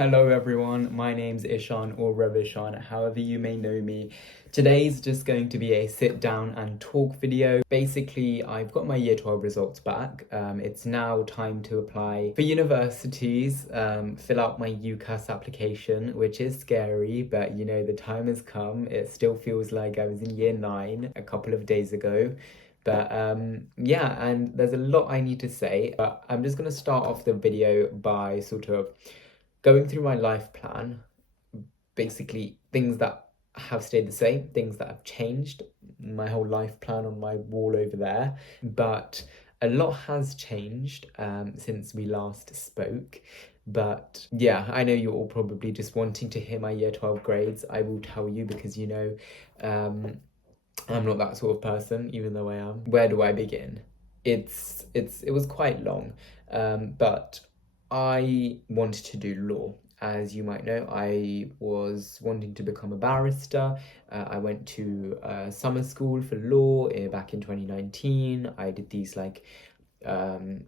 Hello everyone, my name's Ishan or Revishaan, however you may know me. Today's just going to be a sit down and talk video. Basically, I've got my year 12 results back. It's now time to apply for universities, fill out my UCAS application, which is scary, but you know, the time has come. It still feels like I was in year 9 a couple of days ago. But yeah, and there's a lot I need to say, but I'm just going to start off the video by sort of going through my life plan, basically things that have stayed the same, things that have changed, my whole life plan on my wall over there. But a lot has changed since we last spoke. But yeah, I know you're all probably just wanting to hear my year 12 grades. I will tell you because you know, I'm not that sort of person, even though I am. Where do I begin? It was quite long, but I wanted to do law. As you might know, I was wanting to become a barrister. I went to summer school for law back in 2019. I did these like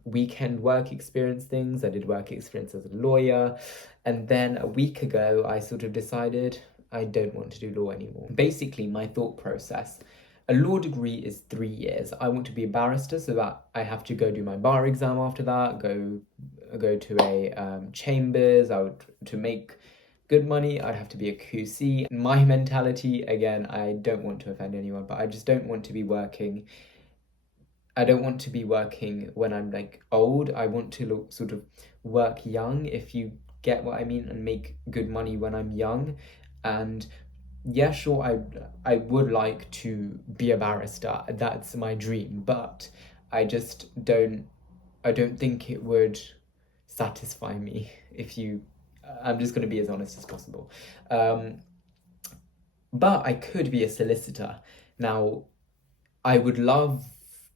weekend work experience things. I did work experience as a lawyer. And then a week ago, I sort of decided I don't want to do law anymore. Basically, my thought process. A law degree is 3 years. I want to be a barrister, so that I have to go do my bar exam after that, go to a chambers. To make good money, I'd have to be a QC. My mentality, again, I don't want to offend anyone, but I just don't want to be working. I don't want to be working when I'm like old. I want to sort of work young, if you get what I mean, and make good money when I'm young. And yeah, sure, I would like to be a barrister. That's my dream, but I don't think it would satisfy me I'm just going to be as honest as possible. But I could be a solicitor. Now, I would love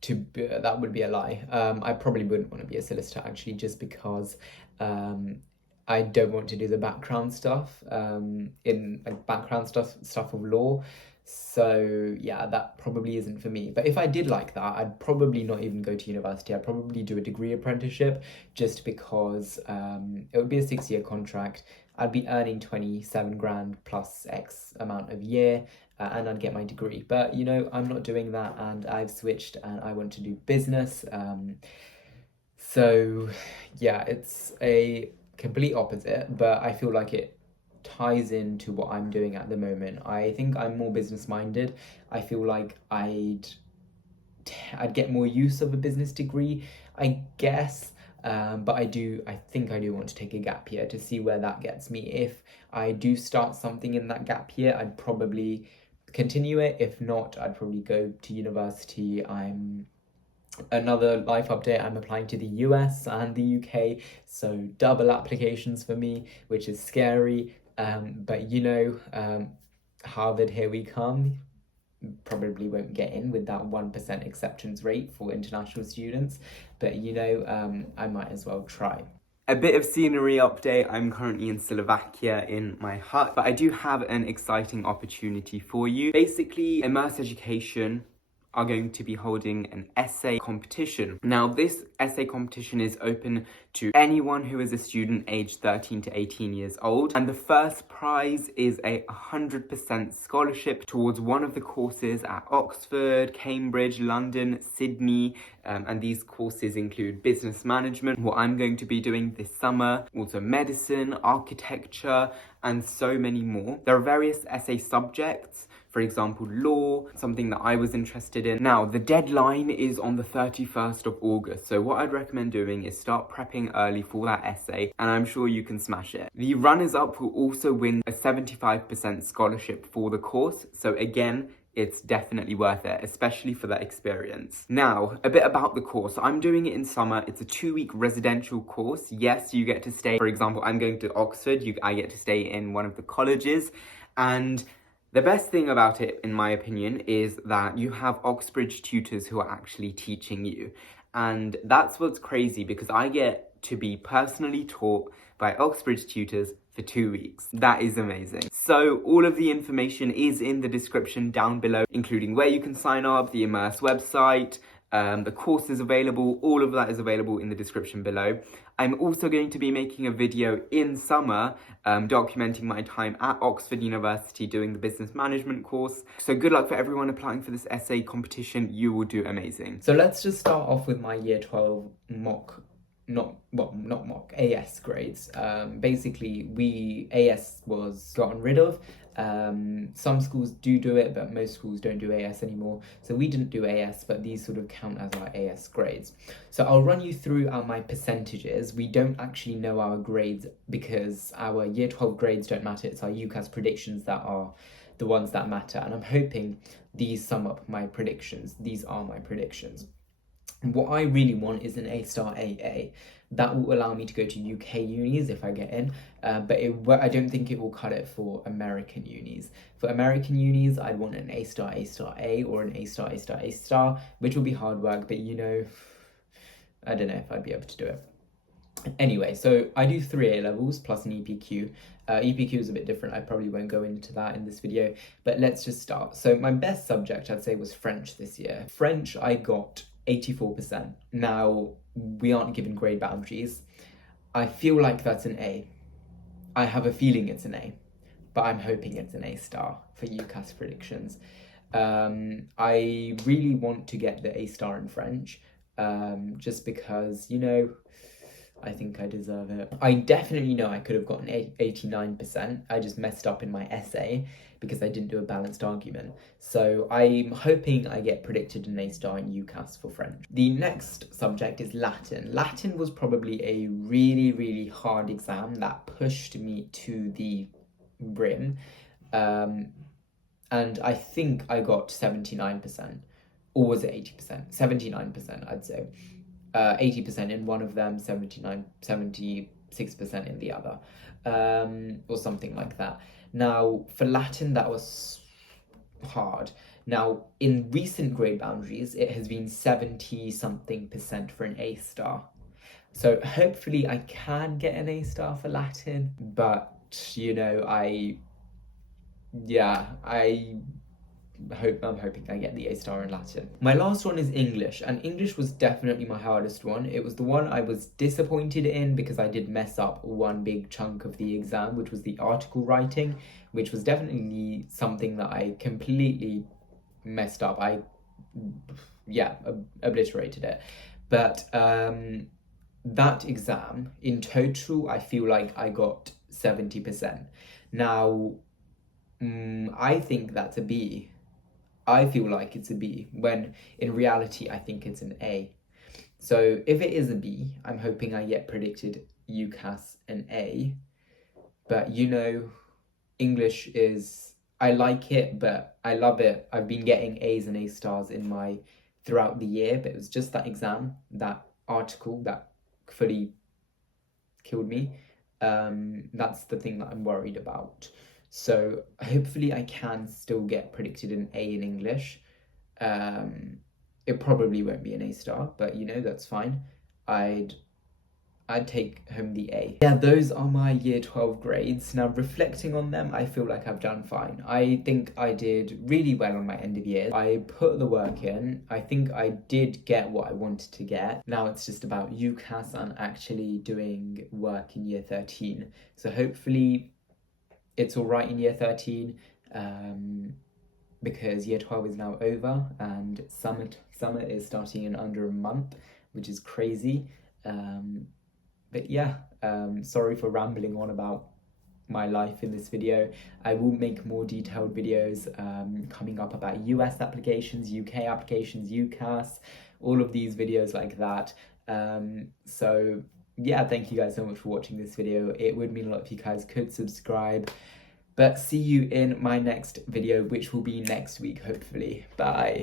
to be, that would be a lie. I probably wouldn't want to be a solicitor actually, just because I don't want to do the background stuff, stuff of law. So yeah, that probably isn't for me. But if I did like that, I'd probably not even go to university. I'd probably do a degree apprenticeship, just because it would be a 6-year contract. I'd be earning 27 grand plus X amount of year, and I'd get my degree. But you know, I'm not doing that, and I've switched and I want to do business. So yeah, it's a complete opposite, but I feel like it ties into what I'm doing at the moment. I think I'm more business minded. I feel like I'd get more use of a business degree, I guess. But I think I do want to take a gap year to see where that gets me. If I do start something in that gap year, I'd probably continue it. If not, I'd probably go to university. Another life update, I'm applying to the US and the UK, so double applications for me, which is scary. But you know, Harvard, here we come. Probably won't get in with that 1% acceptance rate for international students, but you know, I might as well try. A bit of scenery update. I'm currently in Slovakia in my hut, but I do have an exciting opportunity for you. Basically, Immerse Education are going to be holding an essay competition. Now, this essay competition is open to anyone who is a student aged 13 to 18 years old. And the first prize is a 100% scholarship towards one of the courses at Oxford, Cambridge, London, Sydney. And these courses include business management, what I'm going to be doing this summer, also medicine, architecture, and so many more. There are various essay subjects. For example, law, something that I was interested in. Now, the deadline is on the 31st of August. So what I'd recommend doing is start prepping early for that essay, and I'm sure you can smash it. The runners-up will also win a 75% scholarship for the course. So again, it's definitely worth it, especially for that experience. Now, a bit about the course. I'm doing it in summer. It's a 2-week residential course. Yes, you get to stay. For example, I'm going to Oxford. I get to stay in one of the colleges, and the best thing about it, in my opinion, is that you have Oxbridge tutors who are actually teaching you. And that's what's crazy, because I get to be personally taught by Oxbridge tutors for 2 weeks. That is amazing. So all of the information is in the description down below, including where you can sign up, the Immerse website, The course is available, all of that is available in the description below. I'm also going to be making a video in summer documenting my time at Oxford University doing the business management course. So good luck for everyone applying for this essay competition, you will do amazing. So let's just start off with my year 12 not mock, AS grades. Basically, AS was gotten rid of. Some schools do it, but most schools don't do AS anymore. So we didn't do AS, but these sort of count as our AS grades. So I'll run you through my percentages. We don't actually know our grades because our year 12 grades don't matter. It's our UCAS predictions that are the ones that matter. And I'm hoping these sum up my predictions. These are my predictions. What I really want is an A-star AA. That will allow me to go to UK unis if I get in, but I don't think it will cut it for American unis. For American unis, I'd want an A-star, A-star A, or an A-star, A-star, A-star, which will be hard work, but I don't know if I'd be able to do it. Anyway, so I do 3 A-levels plus an EPQ. EPQ is a bit different. I probably won't go into that in this video, but let's just start. So my best subject, I'd say, was French this year. French, I got 84%. Now, we aren't given grade boundaries. I feel like that's an A. I have a feeling it's an A, but I'm hoping it's an A-star for UCAS predictions. I really want to get the A-star in French, just because, I think I deserve it. I definitely know I could have gotten 89%. I just messed up in my essay because I didn't do a balanced argument. So I'm hoping I get predicted an A-star in UCAS for French. The next subject is Latin. Latin was probably a really, really hard exam that pushed me to the brim. And I think I got 79%. Or was it 80%? 79%, I'd say. 80% in one of them, 76% in the other, or something like that. Now, for Latin, that was hard. Now, in recent grade boundaries, it has been 70-something% for an A-star. So hopefully I can get an A-star for Latin, but, I'm hoping I get the A-star in Latin. My last one is English, and English was definitely my hardest one. It was the one I was disappointed in because I did mess up one big chunk of the exam, which was the article writing, which was definitely something that I completely messed up. I obliterated it. But that exam, in total, I feel like I got 70%. Now, I think that's a B. I feel like it's a B, when in reality, I think it's an A. So if it is a B, I'm hoping I get predicted UCAS an A. But English is, I like it, but I love it. I've been getting A's and A-stars throughout the year, but it was just that exam, that article that fully killed me. That's the thing that I'm worried about. So hopefully I can still get predicted an A in English. It probably won't be an A-star, but that's fine. I'd take home the A. Yeah, those are my year 12 grades. Now, reflecting on them, I feel like I've done fine. I think I did really well on my end of year. I put the work in. I think I did get what I wanted to get. Now it's just about UCAS and actually doing work in year 13. So hopefully it's all right in year 13, because year 12 is now over and summer is starting in under a month, which is crazy. But yeah, sorry for rambling on about my life in this video. I will make more detailed videos coming up about US applications, UK applications, UCAS, all of these videos like that. So yeah, thank you guys so much for watching this video. It would mean a lot if you guys could subscribe. But see you in my next video, which will be next week, hopefully. Bye.